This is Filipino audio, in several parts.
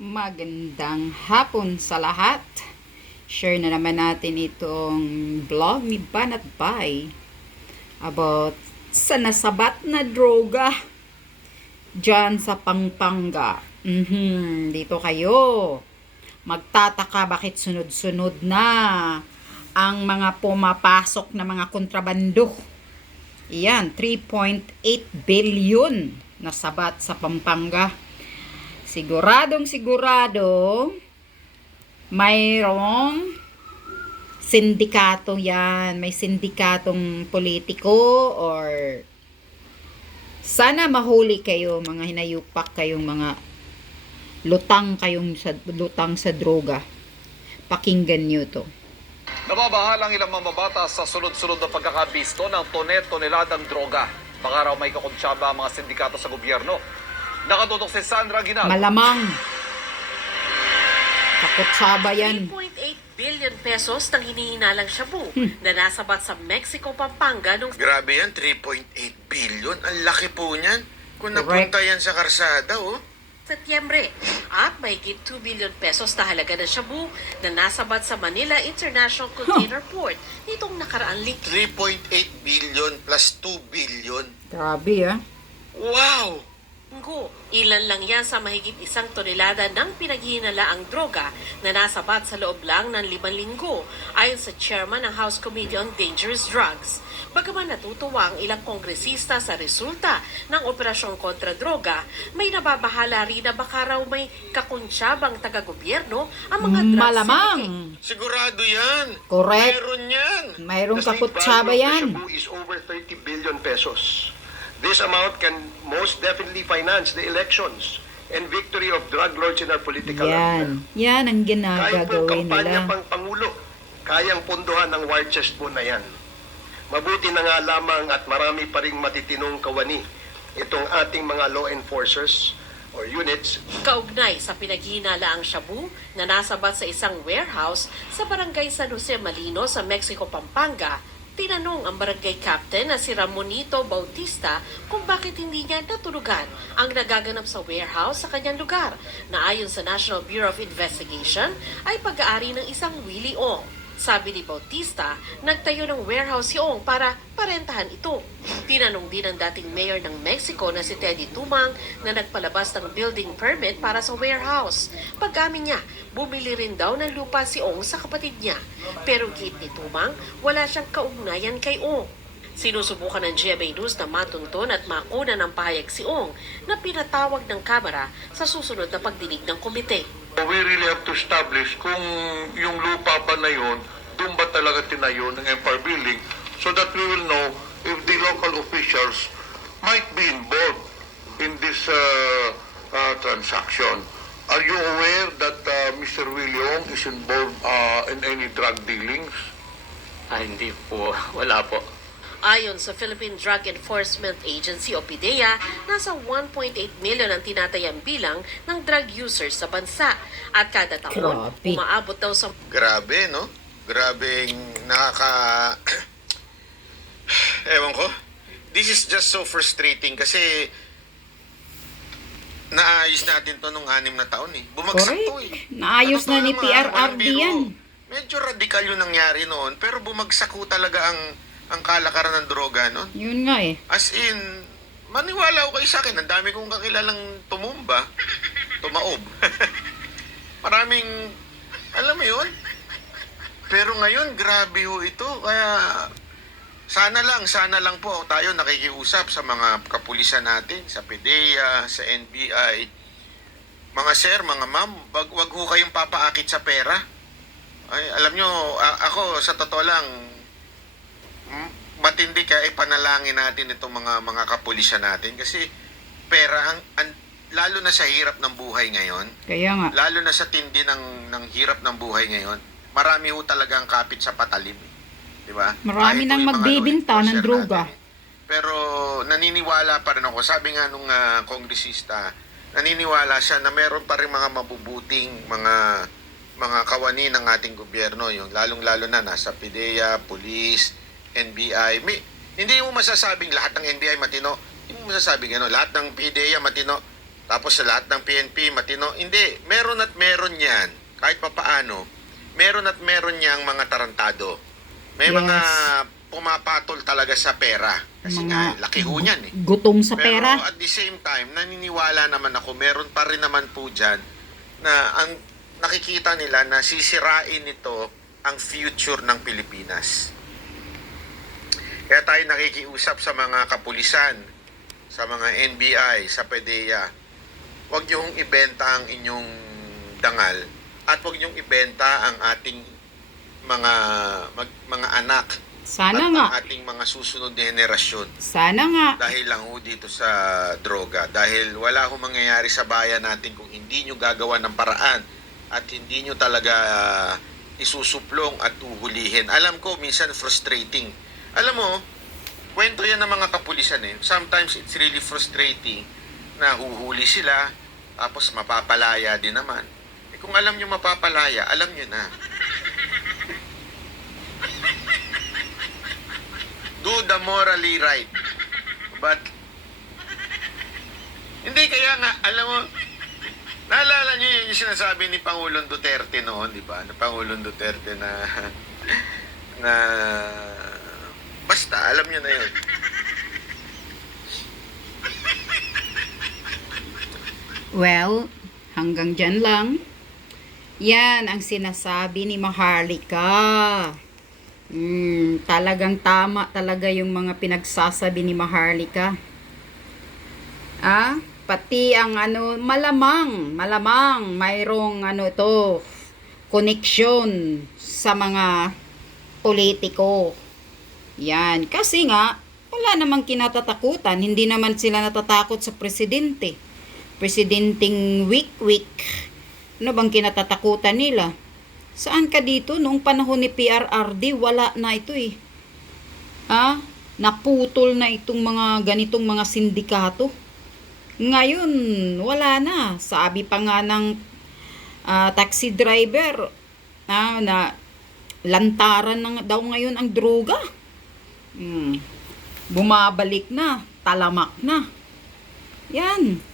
Magandang hapon sa lahat. Share na naman natin itong vlog ni Banat Bay about sa nasabat na droga dyan sa Pampanga. Dito kayo. Magtataka bakit sunod-sunod na ang mga pumapasok na mga kontrabando. Iyan, 3.8 billion nasabat sa Pampanga. Siguradong mayroong sindikato yan. May sindikatong politiko or sana mahuli kayo, mga hinayupak kayong mga lutang sa droga. Pakinggan nyo to. Nababahalang ilang mambabatas sa sunod-sunod na pagkakabisto ng toneladang droga. Baka raw may kakuntsaba ang mga sindikato sa gobyerno. Nakatutok si Sandra Ginal. Malamang. Kakutsaba yan. 3.8 billion pesos ng hinihinalang shabu na nasabat sa Mexico, Pampanga noong Grabe yan, 3.8 billion. Ang laki po niyan. Kung Correct. napunta yan sa karsada, oh. Setyembre. At mahigit 2 billion pesos na halaga ng shabu na nasabat sa Manila International Container Port nitong nakaraang linggo. 3.8 billion plus 2 billion. Grabe ah. Wow! Ilan lang yan sa mahigit 1 tonelada ng pinaghihinalaang droga na nasabat sa loob lang ng 5 linggo ayon sa chairman ng House Committee on Dangerous Drugs. Bagaman natutuwa ang ilang kongresista sa resulta ng operasyon kontra droga, may nababahala rin na baka raw may kakuntsabang taga-gobyerno ang mga drug syndicate. Malamang. Sigurado yan. Correct. Meron yan. Mayroong The state kakutsaba value of yan. the shabu is over 30 billion pesos. This amount can most definitely finance the elections and victory of drug lords in our political arena. Yan ang Kahit po ginagagawin kampanya nila. pang Pangulo, kayang pondohan ng war chest po na yan. Mabuti na nga lamang at marami pa ring matitinong kawani itong ating mga law enforcers or units. Kaugnay sa pinaghihinalaang shabu na nasabat sa isang warehouse sa barangay San Jose Malino sa Mexico, Pampanga, tinanong ang barangay captain na si Ramonito Bautista kung bakit hindi niya natulugan ang nagaganap sa warehouse sa kanyang lugar na ayon sa National Bureau of Investigation ay pag-aari ng isang Willie Ong. Sabi ni Bautista, nagtayo ng warehouse si Ong para parentahan ito. Tinanong din ang dating mayor ng Mexico na si Teddy Tumang na nagpalabas ng building permit para sa warehouse. Pag-amin niya, bumili rin daw ng lupa si Ong sa kapatid niya. Pero giit ni Tumang, wala siyang kaugnayan kay Ong. Sinusubukan ng GMA News na matunton at makuna ng pahayag si Ong na pinatawag ng kamera sa susunod na pagdinig ng komite. We really have to establish kung yung lupa ba na yun, doon ba talaga tinayo ng Empire Building so that we will know if the local officials might be involved in this transaction. Are you aware that Mr. William is involved in any drug dealings? Hindi po. Wala po. Ayon sa Philippine Drug Enforcement Agency o PDEA, nasa 1.8 million ang tinatayang bilang ng drug users sa bansa. At kada taon, Grabe. umaabot daw sa Grabe, no? Grabeng Ewan ko. This is just so frustrating kasi naayos natin to nung 6 na taon eh. Bumagsak Correct. to eh. Naayos Sa totoo na ni naman, PRRD walang biro. yan. Medyo radikal yung nangyari noon, pero bumagsak ko talaga ang kalakaran ng droga noon. Yun nga eh. As in, maniwala ko kayo sa akin, ang dami kong kakilalang tumumba, tumaob. Maraming, alam mo yun? Pero ngayon, grabe ho ito. Kaya, sana lang po tayo nakikiusap sa mga kapulisan natin, sa PDEA, sa NBI. Mga sir, mga ma'am, wag ho kayong papaakit sa pera. Ay, alam nyo, ako sa totoo lang, matindi kaya ipanalangin natin itong mga kapulisan natin kasi pera lalo na sa hirap ng buhay ngayon, Kaya nga. lalo na sa tindi ng hirap ng buhay ngayon, marami ho talaga ang kapit sa patalim. Di ba? Marami Kahit nang ho yung mga magbibinta law ng enforcer droga. natin. Pero naniniwala pa rin ako. Sabi nga nung kongresista, naniniwala siya na meron pa rin mga mabubuting mga kawani ng ating gobyerno, yung lalong-lalo na nasa PDEA, police, NBI. Hindi mo masasabing lahat ng NBI matino. Hindi mo masasabing lahat ng PDEA matino. Tapos sa lahat ng PNP, matino. Hindi, meron at meron yan. Kahit papaano, meron at meron niyang mga tarantado. May Yes. mga pumapatol talaga sa pera. Kasi nga, laki ho niyan eh. Gutom sa Pero pera. at the same time, naniniwala naman ako, meron pa rin naman po dyan na ang nakikita nila na sisirain nito ang future ng Pilipinas. Kaya tayo nakikiusap sa mga kapulisan, sa mga NBI, sa PDEA, huwag niyong ibenta ang inyong dangal at huwag niyong ibenta ang ating mga anak Sana at nga. ang ating mga susunod na henerasyon Sana nga. dahil lang ho dito sa droga. Dahil wala ho mangyayari sa bayan natin kung hindi nyo gagawa ng paraan at hindi nyo talaga isusuplong at uhulihin. Alam ko, minsan frustrating. Alam mo, kwento yan ng mga kapulisan eh. Sometimes it's really frustrating na huhuli sila tapos mapapalaya din naman. Eh, kung alam nyo mapapalaya, alam nyo na. Do the morally right. But, hindi kaya nga, alam mo, naalala niyo yun yung sinasabi ni Pangulong Duterte noon, di ba? Na Pangulong Duterte na basta, alam niyo na yun. Well, hanggang dyan lang. Yan ang sinasabi ni Maharlika. Talagang tama talaga yung mga pinagsasabi ni Maharlika. Pati ang malamang mayroong koneksyon sa mga politiko. Yan, kasi nga wala namang kinatatakutan, hindi naman sila natatakot sa presidente. Presidenteng weak. Ano bang kinatatakutan nila? Saan ka dito? Noong panahon ni PRRD, wala na ito eh. Naputol na itong mga ganitong mga sindikato. Ngayon, wala na. Sabi pa nga ng taxi driver na lantaran na daw ngayon ang droga. Bumabalik na, talamak na. Yan.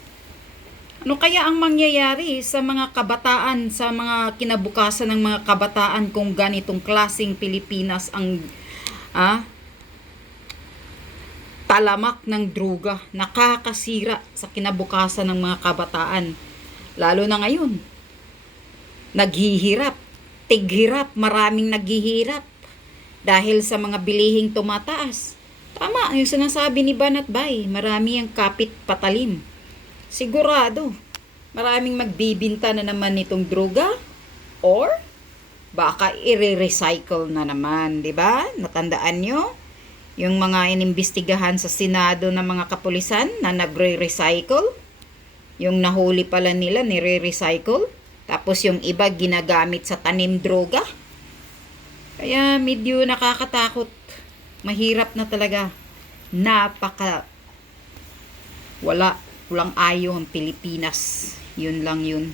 Ano kaya ang mangyayari sa mga kabataan, sa mga kinabukasan ng mga kabataan kung ganitong klaseng Pilipinas ang talamak ng droga, nakakasira sa kinabukasan ng mga kabataan. Lalo na ngayon, naghihirap, tighirap, maraming naghihirap dahil sa mga bilihing tumataas. Tama, yung sinasabi ni Banat Bay, marami ang kapit patalim. Sigurado, maraming magbibinta na naman nitong droga or baka i-recycle na naman, di ba? Natandaan nyo? Yung mga inimbestigahan sa Senado ng mga kapulisan na nagre-recycle, yung nahuli pala nila nire-recycle, tapos yung iba ginagamit sa tanim droga. Kaya medyo nakakatakot. Mahirap na talaga. Walang ayaw ang Pilipinas. Yun lang yun.